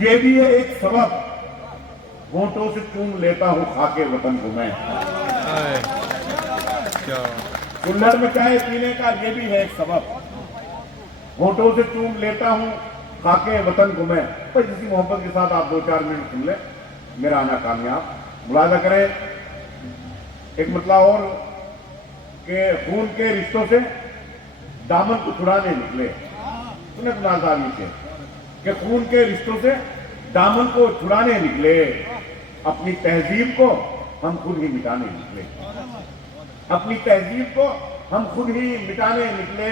ये भी है एक सबब, होंठों से चूम लेता हूँ खाके वतन को मैं। क्या कुल्हड़ में चाय पीने का ये भी है एक सबब, होंठों से चूम लेता हूँ खाके वतन को मैं। पर इसी मोहब्बत के साथ आप 2-4 मिनट सुन ले, मेरा आना कामयाब। मुलाजा करें एक मतलब और के खून के रिश्तों से दामन को छुड़ाने निकले। सुने कुमार से कि खून के रिश्तों से दामन को छुड़ाने निकले, अपनी तहजीब को हम खुद ही मिटाने निकले, अपनी तहजीब को हम खुद ही मिटाने निकले।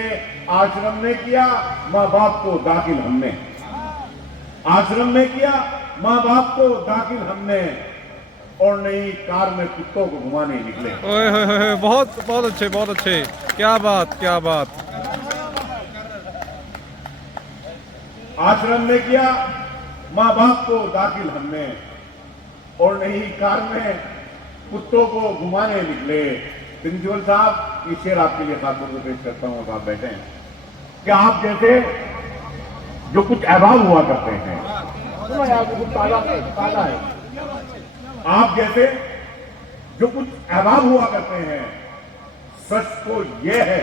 आश्रम में किया माँ बाप को दाखिल हमने, आश्रम में किया माँ बाप को दाखिल हमने, और नई कार में कुत्तों को घुमाने निकले। ओए बहुत बहुत अच्छे, बहुत अच्छे। क्या बात, क्या बात। आश्रम में किया माँ बाप को दाखिल हमने, और नई कार में कुत्तों को घुमाने निकले। प्रिंसिपल साहब, ये शेर आपके लिए खासतौर से पेश करता हूँ, आप बैठे हैं। क्या आप जैसे जो कुछ अहबाब हुआ करते हैं, ताजा है, आप जैसे जो कुछ अहबाब हुआ करते हैं, सच तो ये है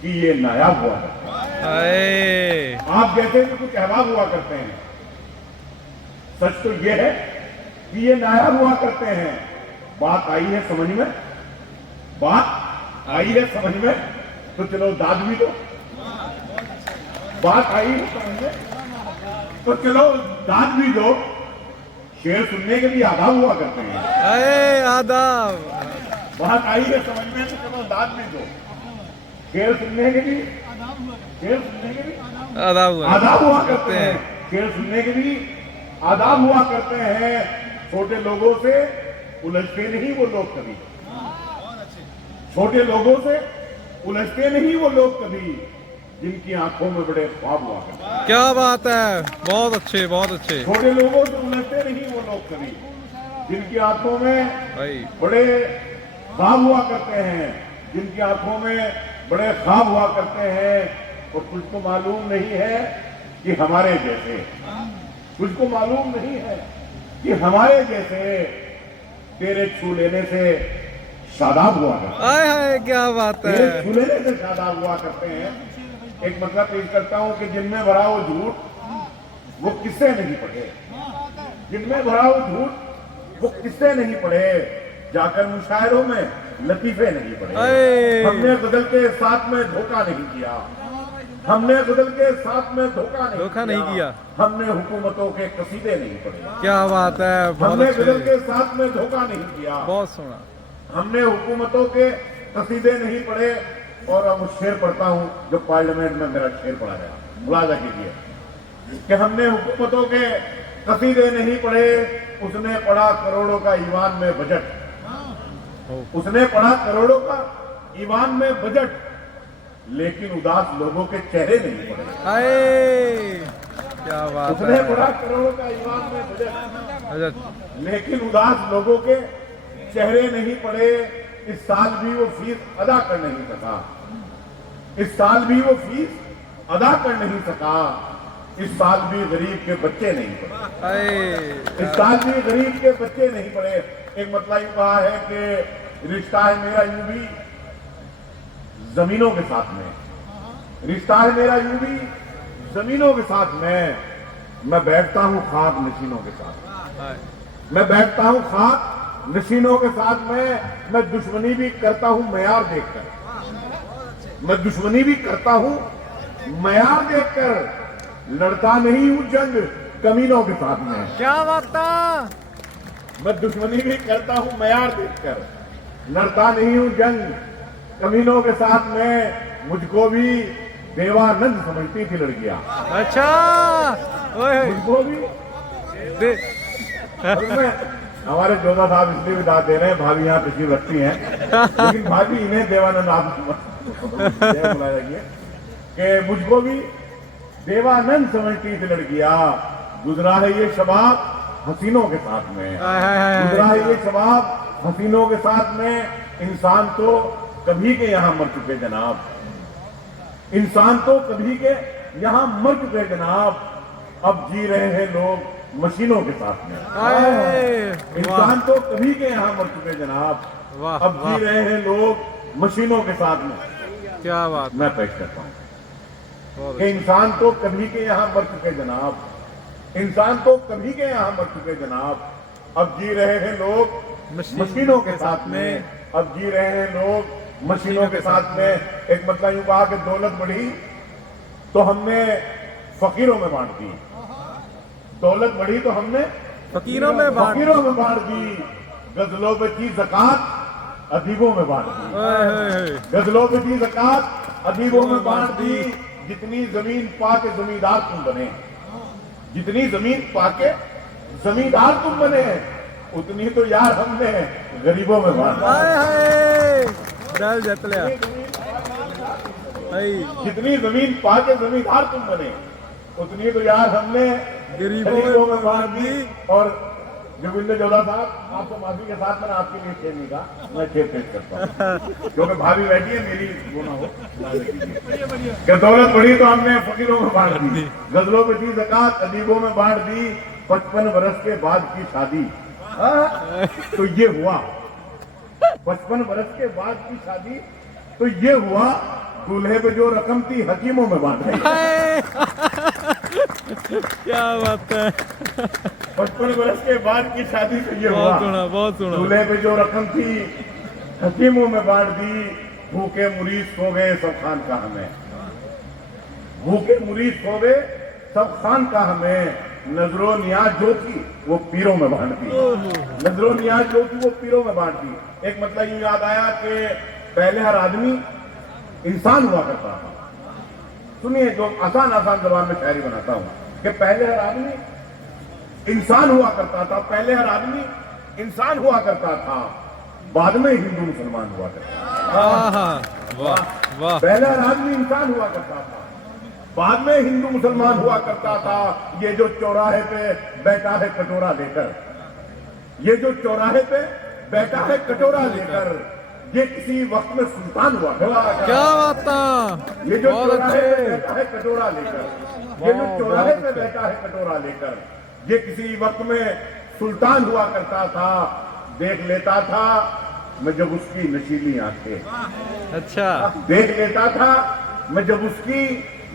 कि ये नायाब हुआ करते हैं। आप जैसे जो कुछ अहबाब हुआ करते हैं, सच तो ये है कि ये नायाब हुआ करते हैं। बात आई है समझ में, बात आई है समझ में, तो चलो दाद भी दो। बात आई है समझ में, तो चलो दाद भी दो। शेर सुनने के भी आदाब हुआ करते हैं। अरे आदाब। बात आई है समझ में, तो चलो दाद भी दो। शेर सुनने के भी, शेर सुनने के भी आदाब हुआ करते हैं। शेर सुनने के भी आदाब हुआ करते हैं। छोटे लोगों से उलझते नहीं वो लोग कभी, छोटे लोगों से उलझते नहीं वो लोग कभी, जिनकी आंखों में बड़े ख्वाब हुआ करते हैं। क्या बात है, बहुत अच्छे, बहुत अच्छे। छोटे लोगों से उलझते नहीं वो लोग कभी, जिनकी आंखों में भाई बड़े ख्वाब हुआ करते हैं, जिनकी आंखों में बड़े ख्वाब हुआ करते हैं। और तुझको मालूम नहीं है कि हमारे जैसे, तुझको मालूम नहीं है कि हमारे जैसे तेरे छू लेने से शादाब हुआ करते हैं। हाय क्या बात है। तेरे छू लेने से शादाब हुआ करते हैं। एक मतलब पेश करता हूं कि जिनमें भरा वो झूठ वो किस्से नहीं पढ़े, जिनमें भरा वो झूठ वो किस्से नहीं पढ़े, जाकर मुशायरों में लतीफे नहीं पढ़े। हमने गजल के साथ में धोखा नहीं किया, हमने गजल के साथ में धोखा नहीं किया। हमने हुकूमतों के कसीदे नहीं पढ़े। क्या बात है, हमने गजल के साथ में धोखा नहीं किया, बहुत सोना। हमने हुकूमतों के कसीदे नहीं पढ़े। और अब शेर पढ़ता हूं जो पार्लियामेंट में मेरा शेर पढ़ा गया, मुलाजा कीजिए कि हमने हुकूमतों के कसीदे नहीं पढ़े। उसने पढ़ा करोड़ों का ईवान में बजट, उसने पढ़ा करोड़ों का ईवान में बजट, लेकिन उदास लोगों के चेहरे नहीं पढ़े। क्या बात है। उसने पढ़ा करोड़ों का ईवान में बजट, लेकिन उदास लोगों के चेहरे नहीं पड़े। इस साल भी वो फीस अदा कर नहीं सका, इस साल भी वो फीस अदा कर नहीं सका। इस साल भी गरीब के बच्चे नहीं पढ़े, इस साल भी गरीब के बच्चे नहीं पढ़े। एक मतलब ये कहा है कि रिश्ता है मेरा यूं भी जमीनों के साथ में, रिश्ता है मेरा यूं भी जमीनों के साथ में। मैं बैठता हूं खाक नशीनों के साथ, मैं बैठता हूं खाक नशीनों के साथ में। मैं दुश्मनी भी करता हूं मयार देखकर, मैं दुश्मनी भी करता हूं मयार देखकर। लड़ता नहीं हूं जंग कमीनों के साथ में। क्या बात था। मैं दुश्मनी भी करता हूं मयार देखकर, लड़ता नहीं हूं जंग कमीनों के साथ में। मुझको भी देवानंद समझती थी लड़कियां। अच्छा, मुझको भी हमारे जोधा साहब इसलिए भी दाद दे रहे हैं, भाभी यहाँ तशरीफ रखती हैं, लेकिन भाभी इन्हें देवानंद आप बुलाया जाइए कि मुझको भी देवानंद समझती थी लड़कियां। गुजरा है ये शबाब हसीनों के साथ में, गुजरा है ये शबाब हसीनों के साथ में। इंसान तो कभी के यहाँ मर चुके जनाब, इंसान तो कभी के यहाँ मर चुके जनाब, अब जी रहे हैं लोग मशीनों के साथ में। आए, इंसान तो कभी के यहाँ मर चुके जनाब, वाह अब वाह, जी रहे हैं लोग मशीनों के साथ में। क्या बात, मैं पेश करता हूँ बहुत कि इंसान तो कभी के यहाँ मर चुके जनाब, इंसान तो कभी के यहाँ मर चुके जनाब, अब जी रहे हैं लोग मशीनों के साथ में, अब जी रहे हैं लोग मशीनों के साथ में। एक मतलब यूं कहा कि दौलत बढ़ी तो हमने फकीरों में बांट दी, दौलत बढ़ी तो हमने फकीरों में बांट फकीरों में बांट दी, गजलों पे की ज़कात अदीबों में बांट दी, दी। गजलों पे की ज़कात अदीबों में बांट दी। जितनी जमीन पाके जमींदार तुम बने, जितनी जमीन पाके जमींदार तुम बने, उतनी तो यार हमने गरीबों में बांट दी। हाय हाय, डल जत लिया। जितनी जमीन पाके जमींदार तुम बने, उतनी तो यार हमने गरीबों में बांट दी। और जोगिंदर जोधा साहब, आपको माफी के साथ मैंने आपके लिए शेर नहीं कहा, मैं शेर पेश करता हूँ क्योंकि भाभी बैठी है, मेरी वो ना हो। कि दौलत बढ़ी तो हमने फकीरों में बांट दी, गजलों में दी ज़कात अदीबों में बांट दी, 55 बरस के बाद की शादी। तो ये हुआ 55 बरस के बाद की शादी, तो ये हुआ दूल्हे पे जो रकम थी हकीमों में बांट दी। क्या बात है, 55 बरस के बाद की शादी से ये बहुत हुआ, सुना, बहुत सुना। दूल्हे पे जो रकम थी हकीमों में बांट दी। भूखे मुरीद सो गए सब खान का हमें, भूखे मुरीद सो गए सब खान का हमें, नजरो नियाज जो थी वो पीरों में बांट दी, नजरो नियाज जो थी वो पीरों में बांट दी। एक मतलब यूं याद आया कि पहले हर आदमी इंसान हुआ करता था। सुनिए, जो आसान आसान जबान में शायरी बनाता हूं कि पहले हर आदमी इंसान हुआ करता था, पहले हर आदमी इंसान हुआ करता था, बाद में हिंदू मुसलमान हुआ करता था। वाह वाह, पहले हर आदमी इंसान हुआ करता था, बाद में हिंदू मुसलमान हुआ करता था। ये जो चौराहे पे बैठा है कटोरा लेकर, ये जो चौराहे पे बैठा है कटोरा लेकर, ये किसी वक्त में सुल्तान हुआ करता। क्या बात है, ये जो बहुत चौराहे पे अच्छे। बैठा है कटोरा लेकर, ये जो चौराहे पे बैठा है कटोरा लेकर, ये किसी वक्त में सुल्तान हुआ करता था। देख लेता था मैं जब उसकी नशीली आंखें, अच्छा, देख लेता था मैं जब उसकी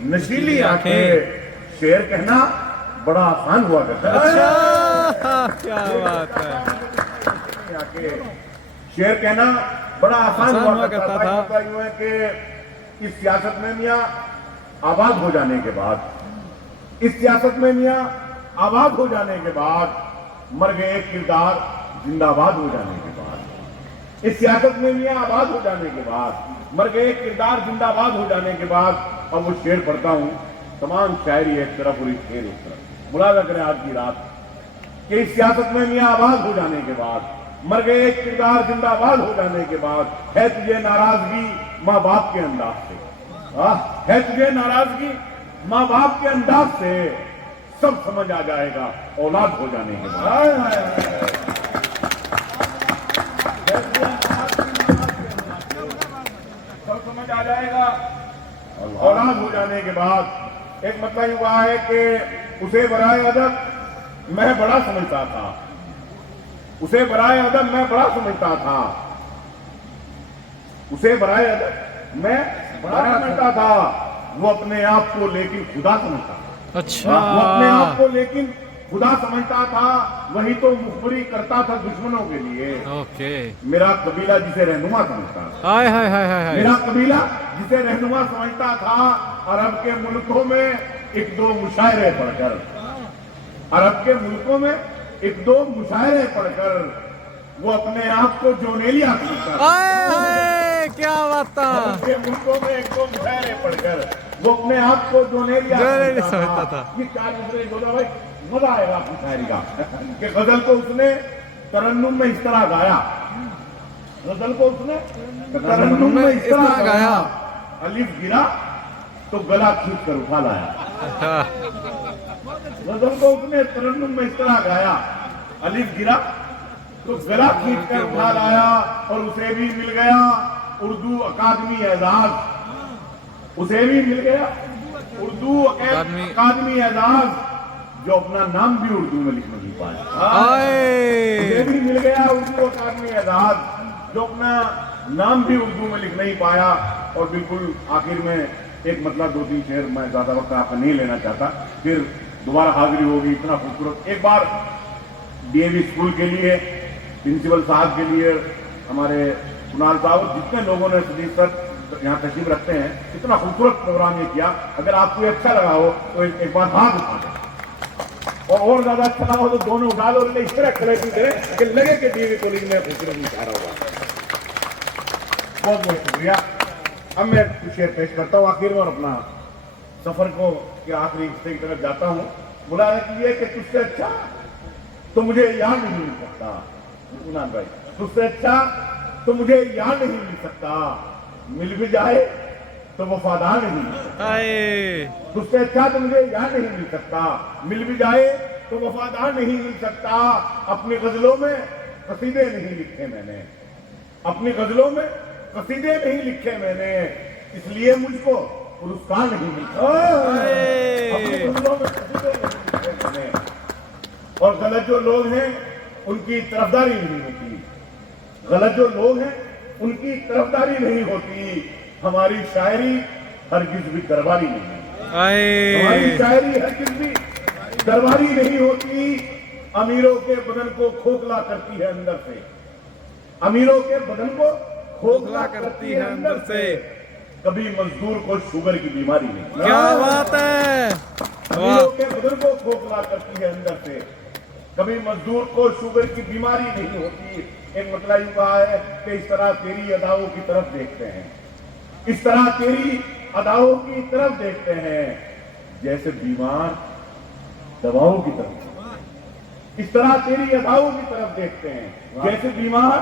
नशीली आंखें। शेर कहना बड़ा आसान हुआ करता था। अच्छा, क्या बात है, शेर कहना बड़ा आसान हुआ हुआ करता करता था। था। यूं है कि इस सियासत में मियाँ आबाद हो जाने के बाद, इस सियासत में मियाँ आबाद हो जाने के बाद, मर गए किरदार जिंदाबाद हो जाने के बाद, इस सियासत में मियाँ आबाद हो जाने के बाद, मर गए किरदार जिंदाबाद हो जाने के बाद। अब वो शेर पढ़ता हूँ, तमाम शायरी एक तरफ और एक शेर उस तरफ। मुलाजा करें आज की रात कि इस सियासत में मियाँ आबाद हो जाने के बाद, मर गए किरदार जिंदाबाद हो जाने के बाद, है तुझे नाराजगी माँ बाप के अंदाज से, है तुझे नाराजगी माँ बाप के अंदाज से, सब समझ आ जाएगा औलाद हो जाने के बाद। सब समझ आ जाएगा औलाद हो जाने के बाद। एक मतलब युवा है कि उसे बराए अदब मैं बड़ा समझता था, उसे बराए अदब मैं बड़ा समझता था, उसे बराए अदब मैं बड़ा समझता था। वो अपने आप को लेकिन खुदा समझता था। अच्छा, वो अपने आप को लेकिन खुदा समझता था, वही तो मुखबरी करता था दुश्मनों के लिए। ओके, मेरा कबीला जिसे रहनुमा समझता था, हाय हाय हाय हाय हाय, मेरा कबीला जिसे रहनुमा समझता था। अरब के मुल्कों में एक दो मुशायरे पढ़कर, अरब के मुल्कों में एक दो मुशायरे पढ़कर वो अपने आप को जोनेलिया समझता था। हाय हाय, क्या बात है, अरब के मुल्कों में एक दो मुशायरे पढ़कर वो अपने आप को जोनेलिया समझता था। ये क्या दूसरे बोला भाई, मजा आएगा आपकी शायरी का कि गजल को उसने तरन्नुम में इस तरह गाया, गजल को उसने तरन्नुम में इस तरह गाया, अलिफ गिरा तो गला खींच कर उठा लाया। गजल को उसने तरन्नुम में इस तरह गाया, अलिफ गिरा तो गला खींच कर उठा लाया। और उसे भी मिल गया उर्दू अकादमी एजाज, उसे भी मिल गया उर्दू अकादमी एजाज, जो अपना नाम भी उर्दू में लिख नहीं पाया। मुझे भी मिल गया उर्दू अकादमी एजाज, जो अपना नाम भी उर्दू में लिख नहीं पाया। और बिल्कुल आखिर में एक मतलब 2-3 शेर, मैं ज्यादा वक्त आपका नहीं लेना चाहता, फिर दोबारा हाजिरी होगी। इतना खूबसूरत एक बार डीएवी स्कूल के लिए, प्रिंसिपल साहब के लिए, हमारे कुणाल साहब, जितने लोगों ने सतीश सर यहाँ तशरीफ रखते हैं, इतना खूबसूरत प्रोग्राम ये किया। अगर आपको ये अच्छा लगा हो तो एक बार हाथ उठा दें, और ज्यादा अच्छा लगा हो तो दोनों उठा दो। इस तरह क्रेडिट करें कि लगे कि डीएवी कॉलेज में खूबसूरत इशारा हुआ। बहुत बहुत शुक्रिया। अब मैं कुछ शेर पेश करता हूँ आखिर में, और अपना सफर को के आखिरी हिस्से की तरफ जाता हूँ। बुलाया कि ये कि तुझसे अच्छा तो मुझे याद नहीं मिल सकता, कुणाल भाई, तुझसे अच्छा तो मुझे याद नहीं मिल सकता, मिल भी जाए तो वफादार नहीं मिल सकता। तुझसे अच्छा तो मुझे याद नहीं मिल सकता, मिल भी जाए तो वफादार नहीं मिल सकता। अपनी गजलों में कसीदे नहीं लिखे मैंने, अपनी गजलों में कसीदे नहीं लिखे मैंने, इसलिए मुझको पुरस्कार नहीं मिलता। अपनी गजलों में कसीदे नहीं लिखे मैंने, और गलत जो लोग हैं उनकी तरफदारी नहीं होती, गलत जो लोग हैं उनकी तरफदारी नहीं होती। हमारी शायरी हरगिज भी दरबारी नहीं है, हमारी शायरी हरगिज भी दरबारी नहीं होती। अमीरों के बदन को खोखला करती है अंदर से, अमीरों के बदन को खोखला करती है अंदर से। कभी मजदूर को शुगर की बीमारी नहीं। क्या बात है। अमीरों के बदन को खोखला करती है अंदर से, कभी मजदूर को शुगर की बीमारी नहीं होती। एक मतलब यूं कहा है कि इस तरह तेरी अदाओं की तरफ देखते हैं, इस तरह तेरी अदाओं की तरफ देखते हैं, जैसे बीमार दवाओं की तरफ, इस तरह तेरी अदाओं की तरफ देखते हैं, जैसे बीमार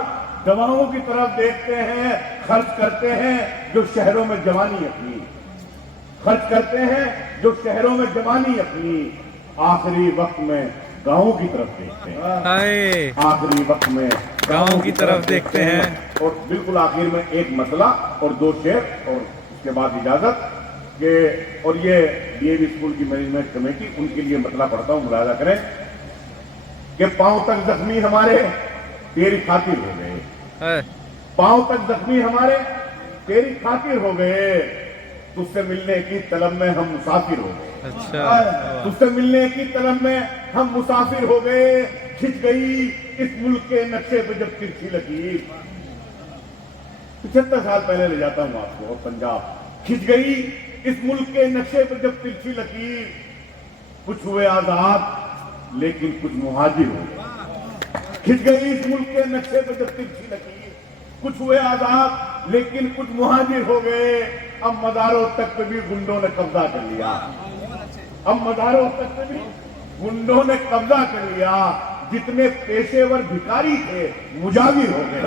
दवाओं की तरफ देखते हैं। खर्च करते हैं जो शहरों में जवानी अपनी, खर्च करते हैं जो शहरों में जवानी अपनी, आखिरी वक्त में गांवों की तरफ देखते हैं, आखिरी वक्त में गांवों की तरफ देखते हैं। और बिल्कुल आखिर में एक मसला और 2 शेर, और उसके बाद इजाजत के। और ये डीएवी स्कूल की मैनेजमेंट कमेटी, उनके लिए मसला पढ़ता हूं, मुलाजा करें कि पांव तक जख्मी हमारे तेरी खातिर हो गए, पांव तक जख्मी हमारे तेरी खातिर हो गए, तुझसे मिलने की तलब में हम मुसाफिर हो गए। अच्छा, तुझसे मिलने की तलब में हम मुसाफिर हो गए। खिंच गई इस मुल्क के नक्शे पे जब तिरछी लकीर, 75 साल पहले ले जाता हूं आपको, और पंजाब। खिंच गई इस मुल्क के नक्शे पे जब तिरछी लकीर, कुछ हुए आजाद लेकिन कुछ मुहाजिर हो गए। खिंच गई इस मुल्क के नक्शे पे जब तिरछी लकीर, कुछ हुए आजाद लेकिन कुछ मुहाजिर हो गए। अब मज़ारों तक पे भी गुंडों ने कब्जा कर लिया, अब मज़ारों तक पे भी गुंडों ने कब्जा कर लिया। जितने पेशेवर भिखारी थे मुजाविर हो गए,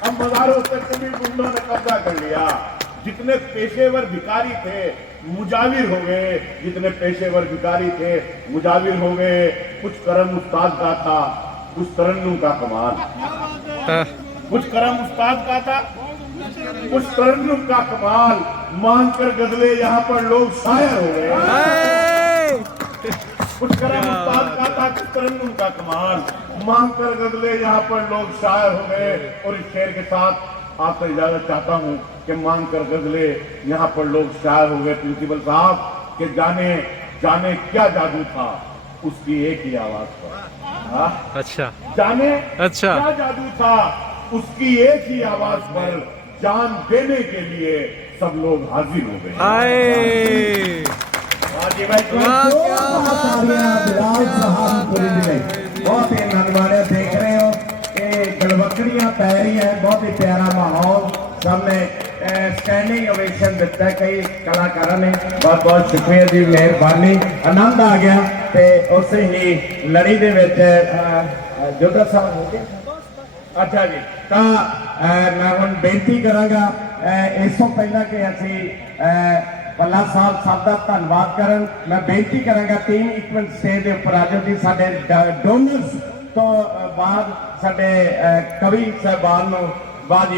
अब मज़ारों तक पे भी गुंडों ने कब्जा कर लिया। जितने पेशेवर भिखारी थे मुजाविर हो गए, जितने पेशेवर भिखारी थे मुजाविर हो गए। कुछ करम उस्ताद का था, कुछ तरन्नुम का कमाल, कुछ करम उस्ताद का था, कुछ तरन्नुम का कमाल। मांगकर गजले यहाँ पर लोग शायर हो गए। कुछ करम उस्ताद का था, कुछ तरन्नुम का कमाल। मांगकर गजले यहाँ पर लोग शायर हो गए। और इस शेर के साथ आपसे इजाजत चाहता हूँ कि मांगकर गजले यहाँ पर लोग शायर हो गए। प्रिंसिपल साहब के जाने जाने क्या जादू था उसकी एक ही आवाज पर। अच्छा, जाने अच्छा, क्या जादू था उसकी एक ही आवाज पर। जान देने के लिए सब लोग हाजिर हो गए। बहुत ही ननवाने देख रहे हो कि गलबकड़ियां पै रही है, बहुत ही प्यारा माहौल। सबने स्टैंडिंग ओवेशन दिता है कई कलाकारों ने। बहुत बहुत शुक्रिया जी, मेहरबानी। आनंद आ गया। ते उस ही लड़ी दे विच जोधा साहब हो गया। अच्छा जी, तो मैं हुण बेनती करांगा इस तो पहला कि असीं भल्ला साहब सब का धन्यवाद करन। मैं बेनती करांगा टीम इक्वल स्टेज के उपर आ जाओ जी। साडे डोनर्स तो बाद साडे कवि साहबान नूं बाद